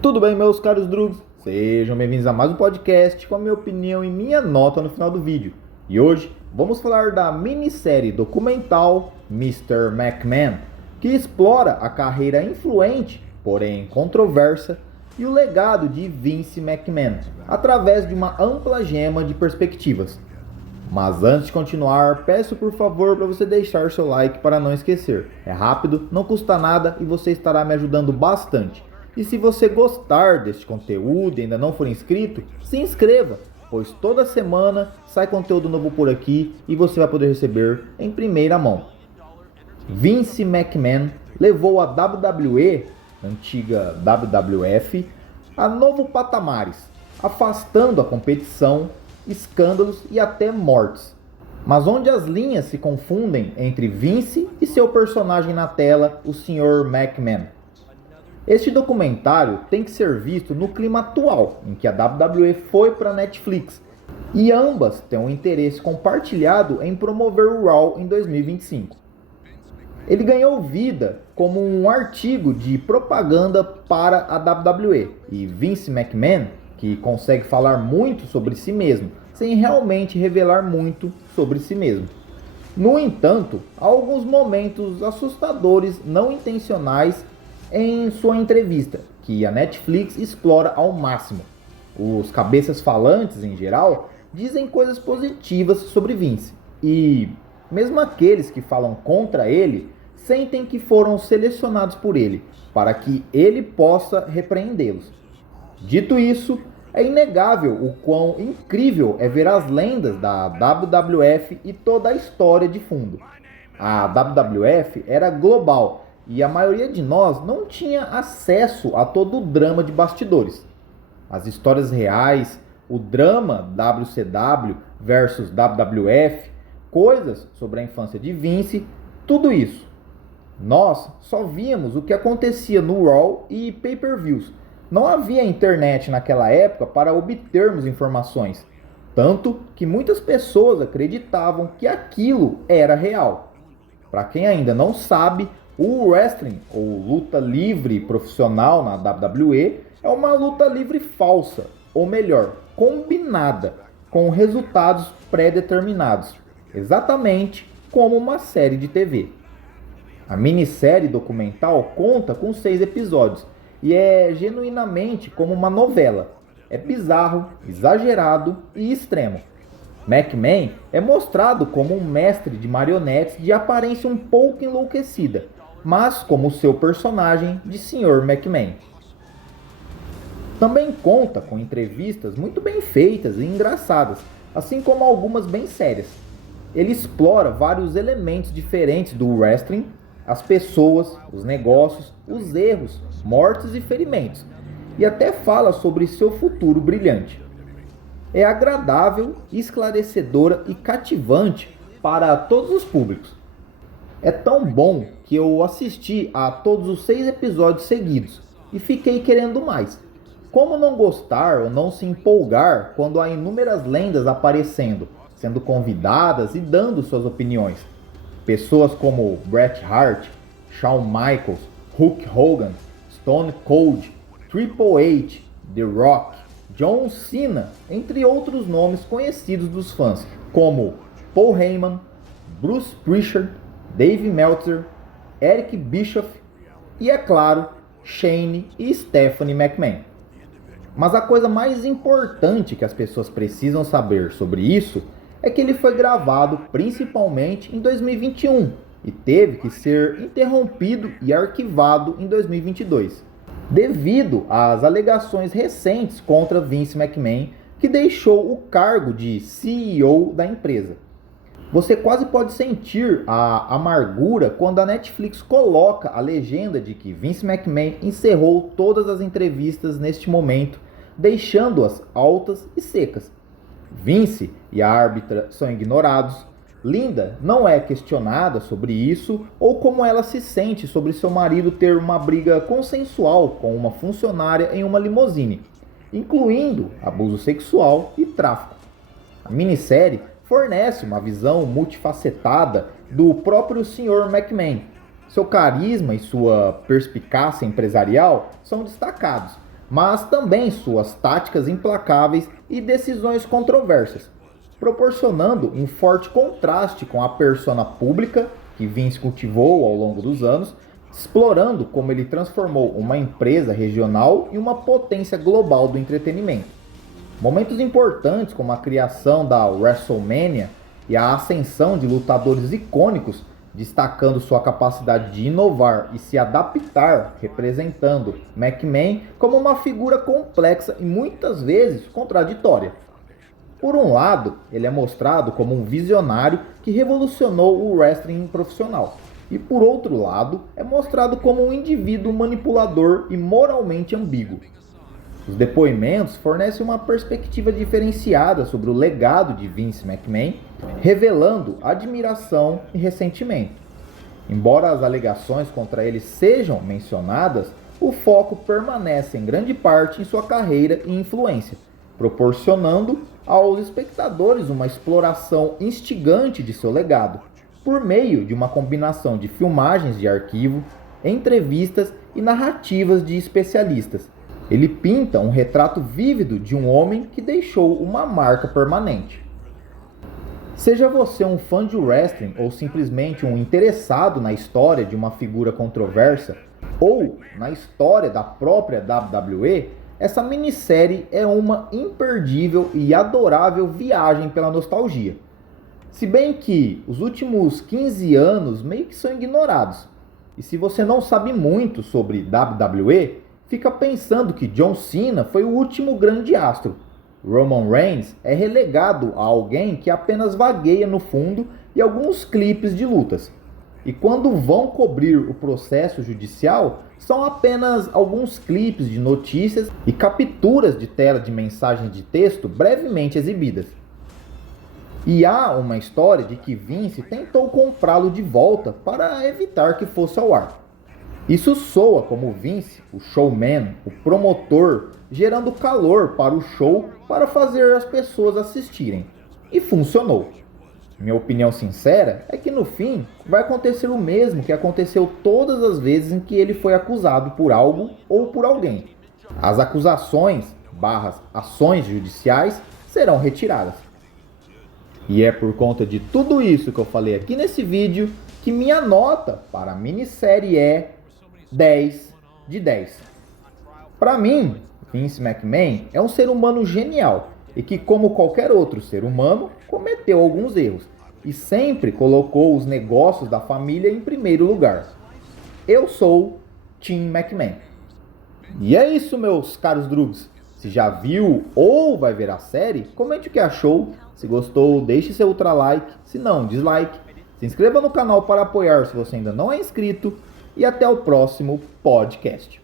Tudo bem, meus caros drugs? Sejam bem-vindos a mais um podcast com a minha opinião e minha nota no final do vídeo. E hoje vamos falar da minissérie documental Mr. McMahon, que explora a carreira influente, porém controversa, e o legado de Vince McMahon, através de uma ampla gama de perspectivas. Mas antes de continuar, peço por favor para você deixar seu like para não esquecer. É rápido, não custa nada e você estará me ajudando bastante. E se você gostar deste conteúdo e ainda não for inscrito, se inscreva, pois toda semana sai conteúdo novo por aqui e você vai poder receber em primeira mão. Vince McMahon levou a WWE, antiga WWF, a novos patamares, afastando a competição, escândalos e até mortes. Mas onde as linhas se confundem entre Vince e seu personagem na tela, o Sr. McMahon. Este documentário tem que ser visto no clima atual, em que a WWE foi para a Netflix, e ambas têm um interesse compartilhado em promover o Raw em 2025. Ele ganhou vida como um artigo de propaganda para a WWE, e Vince McMahon, que consegue falar muito sobre si mesmo, sem realmente revelar muito sobre si mesmo. No entanto, há alguns momentos assustadores não intencionais em sua entrevista, que a Netflix explora ao máximo. Os cabeças falantes, em geral, dizem coisas positivas sobre Vince, e mesmo aqueles que falam contra ele sentem que foram selecionados por ele, para que ele possa repreendê-los. Dito isso, é inegável o quão incrível é ver as lendas da WWF e toda a história de fundo. A WWF era global e a maioria de nós não tinha acesso a todo o drama de bastidores. As histórias reais, o drama WCW versus WWF, coisas sobre a infância de Vince, tudo isso. Nós só víamos o que acontecia no Raw e pay-per-views. Não havia internet naquela época para obtermos informações, tanto que muitas pessoas acreditavam que aquilo era real. Para quem ainda não sabe, o wrestling, ou luta livre profissional na WWE, é uma luta livre falsa, ou melhor, combinada, com resultados pré-determinados, exatamente como uma série de TV. A minissérie documental conta com 6 episódios e é genuinamente como uma novela. É bizarro, exagerado e extremo. McMahon é mostrado como um mestre de marionetes de aparência um pouco enlouquecida, mas como seu personagem de Sr. McMahon. Também conta com entrevistas muito bem feitas e engraçadas, assim como algumas bem sérias. Ele explora vários elementos diferentes do wrestling, as pessoas, os negócios, os erros, mortes e ferimentos, e até fala sobre seu futuro brilhante. É agradável, esclarecedora e cativante para todos os públicos. É tão bom que eu assisti a todos os 6 episódios seguidos e fiquei querendo mais. Como não gostar ou não se empolgar quando há inúmeras lendas aparecendo, sendo convidadas e dando suas opiniões? Pessoas como Bret Hart, Shawn Michaels, Hulk Hogan, Stone Cold, Triple H, The Rock, John Cena, entre outros nomes conhecidos dos fãs, como Paul Heyman, Bruce Prichard, Dave Meltzer, Eric Bischoff e, é claro, Shane e Stephanie McMahon. Mas a coisa mais importante que as pessoas precisam saber sobre isso é que ele foi gravado principalmente em 2021 e teve que ser interrompido e arquivado em 2022, devido às alegações recentes contra Vince McMahon, que deixou o cargo de CEO da empresa. Você quase pode sentir a amargura quando a Netflix coloca a legenda de que Vince McMahon encerrou todas as entrevistas neste momento, deixando-as altas e secas. Vince e a árbitra são ignorados. Linda não é questionada sobre isso ou como ela se sente sobre seu marido ter uma briga consensual com uma funcionária em uma limusine, incluindo abuso sexual e tráfico. A minissérie fornece uma visão multifacetada do próprio Sr. McMahon. Seu carisma e sua perspicácia empresarial são destacados, mas também suas táticas implacáveis e decisões controversas, proporcionando um forte contraste com a persona pública que Vince cultivou ao longo dos anos, explorando como ele transformou uma empresa regional em uma potência global do entretenimento. Momentos importantes como a criação da WrestleMania e a ascensão de lutadores icônicos, destacando sua capacidade de inovar e se adaptar, representando McMahon como uma figura complexa e muitas vezes contraditória. Por um lado, ele é mostrado como um visionário que revolucionou o wrestling profissional, e por outro lado, é mostrado como um indivíduo manipulador e moralmente ambíguo. Os depoimentos fornecem uma perspectiva diferenciada sobre o legado de Vince McMahon, revelando admiração e ressentimento. Embora as alegações contra ele sejam mencionadas, o foco permanece em grande parte em sua carreira e influência, proporcionando aos espectadores uma exploração instigante de seu legado, por meio de uma combinação de filmagens de arquivo, entrevistas e narrativas de especialistas. Ele pinta um retrato vívido de um homem que deixou uma marca permanente. Seja você um fã de wrestling ou simplesmente um interessado na história de uma figura controversa ou na história da própria WWE, essa minissérie é uma imperdível e adorável viagem pela nostalgia. Se bem que os últimos 15 anos meio que são ignorados. E se você não sabe muito sobre WWE, fica pensando que John Cena foi o último grande astro. Roman Reigns é relegado a alguém que apenas vagueia no fundo e alguns clipes de lutas. E quando vão cobrir o processo judicial, são apenas alguns clipes de notícias e capturas de tela de mensagens de texto brevemente exibidas. E há uma história de que Vince tentou comprá-lo de volta para evitar que fosse ao ar. Isso soa como Vince, o showman, o promotor, gerando calor para o show para fazer as pessoas assistirem. E funcionou. Minha opinião sincera é que no fim vai acontecer o mesmo que aconteceu todas as vezes em que ele foi acusado por algo ou por alguém. As acusações, ações judiciais serão retiradas. E é por conta de tudo isso que eu falei aqui nesse vídeo que minha nota para a minissérie é 10 de 10. Para mim, Vince McMahon é um ser humano genial e que, como qualquer outro ser humano, cometeu alguns erros e sempre colocou os negócios da família em primeiro lugar. Eu sou Team McMahon. E é isso, meus caros drugs. Se já viu ou vai ver a série, comente o que achou. Se gostou, deixe seu ultra like, se não, dislike. Se inscreva no canal para apoiar se você ainda não é inscrito. E até o próximo podcast.